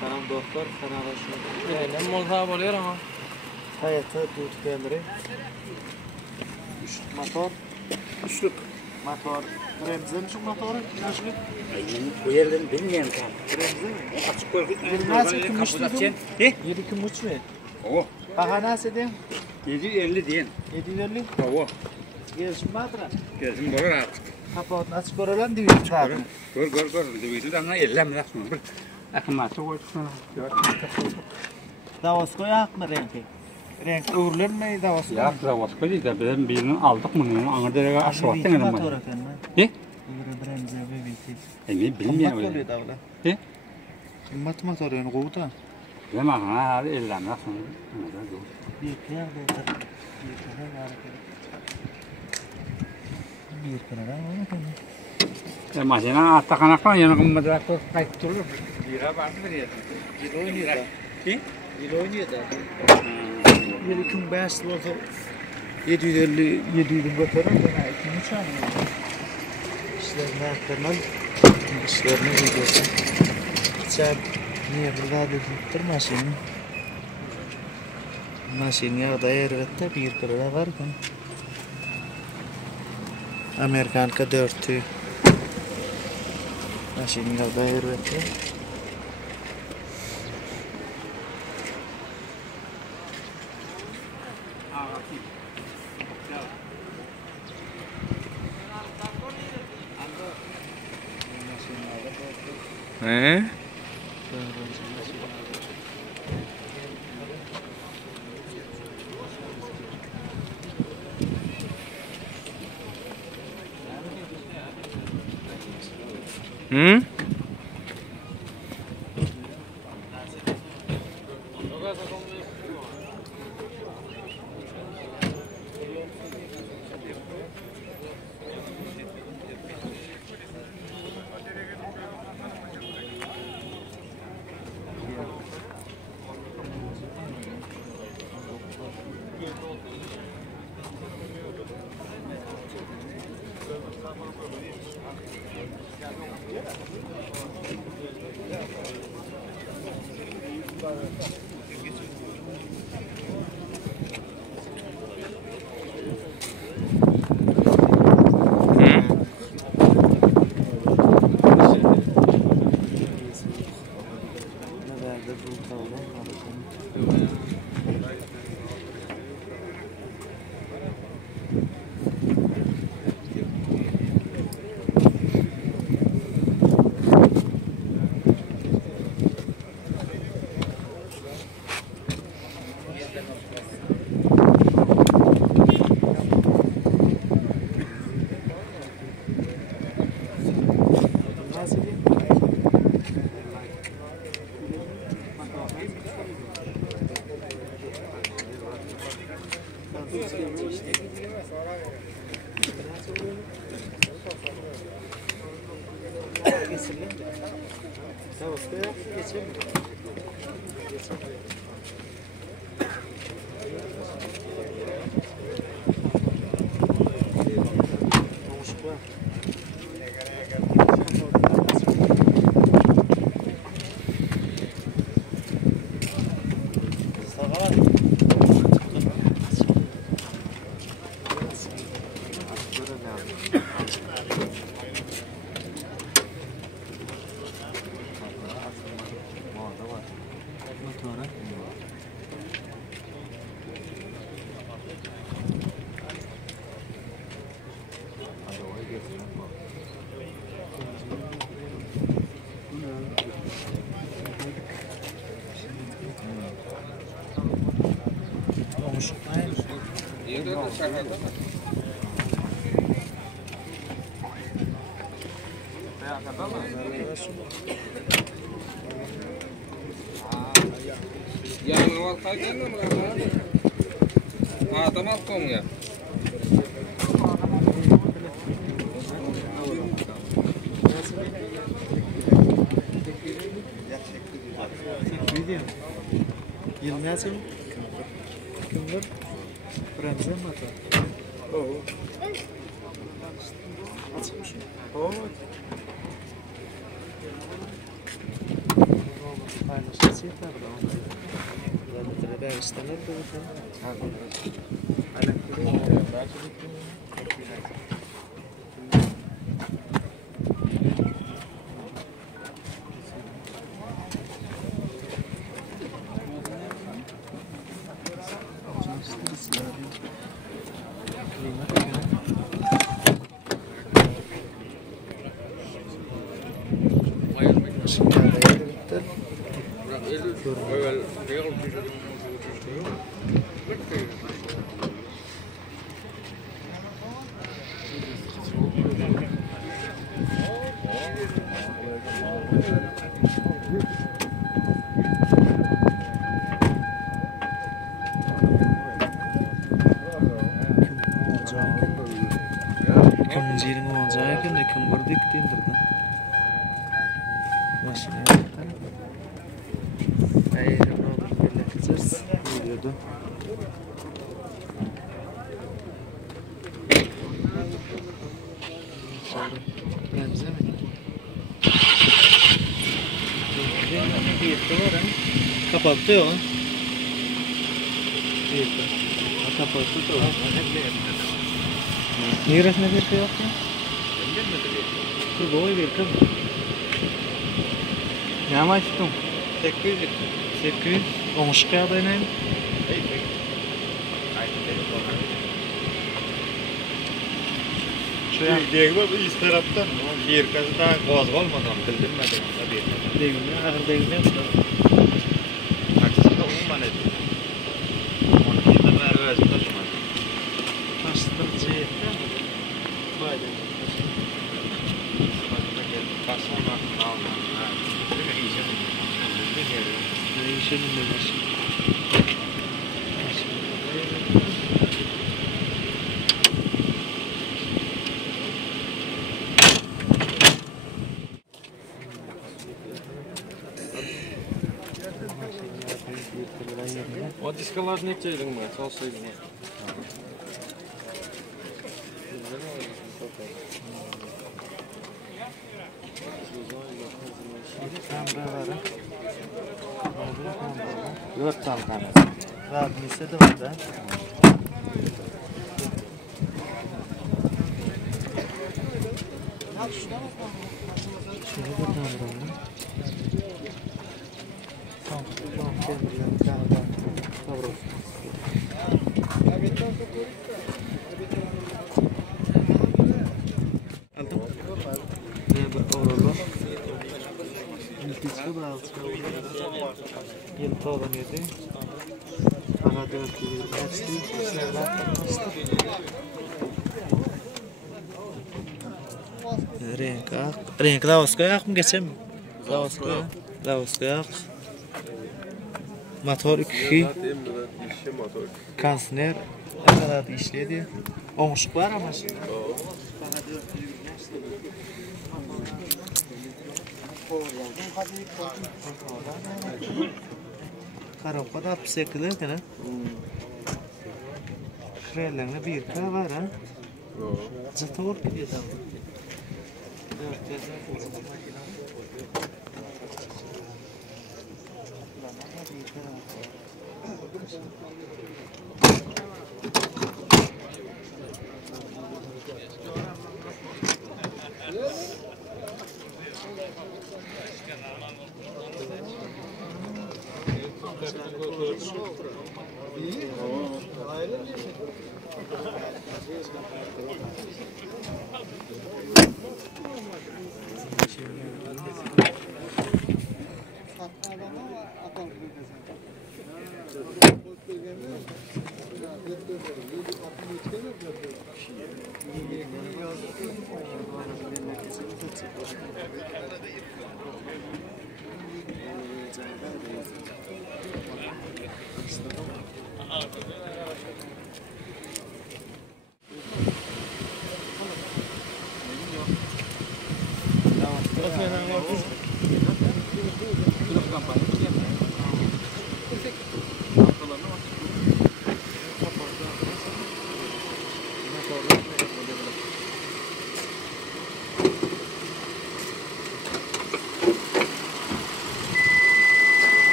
Kanam doktor, kanala şunu. Ne molta oluyor ama. Hayatı tutup emri. Üçlük motor. Üçlük motor. Bremze mi şu motoru? Kaçlık? Bu yerden bilmiyorum kan. Bremze mi? Açık koyduk. Nasıl kümüşlüydün? 7 kümüş mü? Oo. Baha nasıl edeyim? 750 diyen. 750. Oo. Gelsin batıra. Gelsin borar artık. Kapatın açık oralan diyor. Gör. Dövüldü de ama 50 mi lakma. Bir akımatı koyduk sana. Davos koyak mı rengi? Renk uğurlar mı davos koyak? Ya davos koyduk da bizim birini aldık bunu. Anadolu'ya aşağı attın adam. Motor efendim. Ne? Bremze ve Ne bilmiyorum. Mat oluyor davla. He? Mat motor yani kovuda. Benim aklına hadi 50 mi lakma. Bir kere de. Bir kere de. Makina atta kanaklan yana kımmadırak kayıt durur. Lira vardı bir yerde. Yıl oynuyor da. Ne? Yıl oynuyor da. Yıl kim best olsa 750 götürür bana 2 uçağım. İşlerine aktarmam. İşlerine gidiyorsun. Sen niye burada dediktir maşini? Maşin ya da yerette bir kere var kan. Amerikan ka 4'tü. Maşin ya da yerette. He? Hı? Yang awal kalian mana? Mata makom ya. Yılmaz'ın kimdir? Bremze motor. Oh. Açmış. Oh. yeter de onu. Zaten de istemek de Zirin olacağı ki ne kim vurdu iktiğindir de. Başına yaptı. Hayır, ne olur birleşeceğiz. Biliyordu. Benze mi? Bir yerde var ha. Kapattı ya. Bir yerde. Kapattı da. Niye resme bir şey yok ya? Dur boy bir kız. Ne ama açtım? 800. 800. Omuş kağıda ineyim. Şey diyeyim bu üst taraftan bir kez daha gaz olmadan bildirmedim onda bir. Değil mi? Ahır değil mi? Aksında umman etti. Onu yine ver özüm taşımadı. Taşıdık cihette. Fayda. Basman aklına alman. Değişelim de başım. O diskalar neçeydin mi? Salsaydın mı? Dört tane kanat. Rahat neyse de var da. Şöyle de tanrım. Tamam, kendine bir tane daha. Kavros. Aldım. Ne bir oralı. İlkisi de alçı. Yıl falan yedi. Aha dört yıl. Renk lavaskoyak mı geçem? Lavaskoyak. Motor 2. Kansner. Akalat işledi. Oңuşuk var ama şimdi. Karabuk'a da 68 ekan. Krellerine bir kere var ha. Zıtı olup gidiyor da.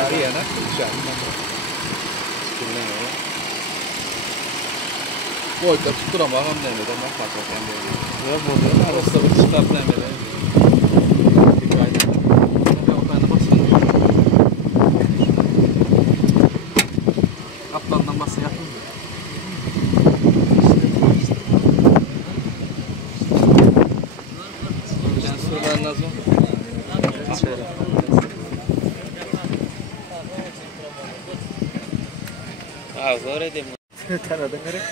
Yarı yana kılacağım. Boyda tutturamam demeden ben patlatayım böyle. Ya bu da Arası bir çıkart demeden. Kaplandan bası yapayım mı? Ben sıradan lazım. Ağzı öyle diyeyim. tanıdın gerek.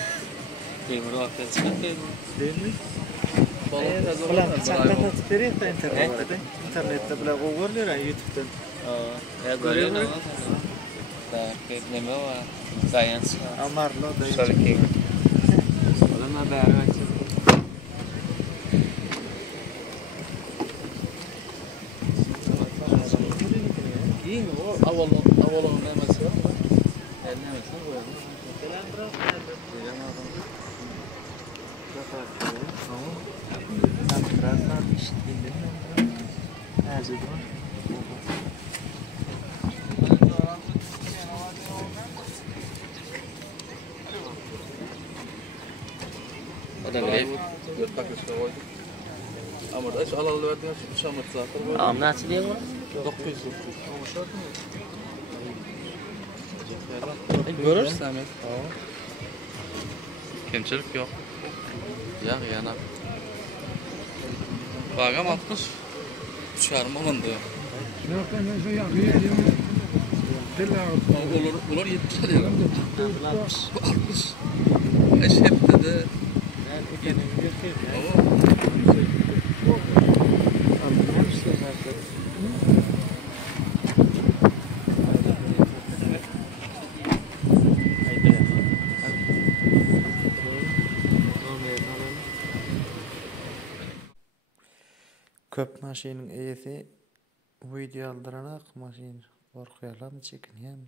Demir ofis çıkıyor. Değil mi? Balık Ulan çakta atıp vereyim de internette. İnternette bile Google'lıyor YouTube'dan. Ya görüyor musun? Da neme var. Science. Amarlo da. Şarkı. Oğlum haber açın. İyi mi o? Avalon demesi var mı? Ellemesen bu. Selam bro. Ben biraz daha işittim. Her zaman. O da ne? Dört dakika koyduk. Ama da hiç alalı verdiğin şu şamırt zaten. Am nasıl diyor bu? 900. Görürsün. Samet. Kimçilik yok. Ya yana. Bagam 60. Çarmı alındı. Olur 70 lira. 60. Eş hep dedi. Köp maşinin eýesi video aldyranak maşin gorkuyalan çekinýän.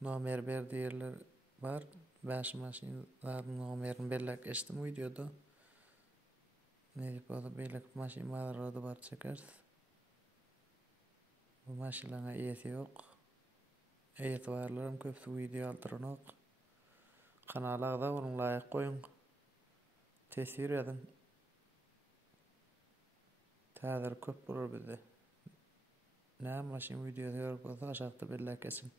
Nomer berdi ýerler bar. 5 maşinlaryň nomerini belläk geçdim videoda. Nädip bolu belek maşin madarada bar çekers. Bu maşinlaryň eýesi ýok. Eýesi barlarym köp video aldyranak. Kanala da onuň laýyk goýun. Tesir edin. Täzer köp bolar bizde. Näme maşin video ýörüp bolsa aşagda belläk geçin.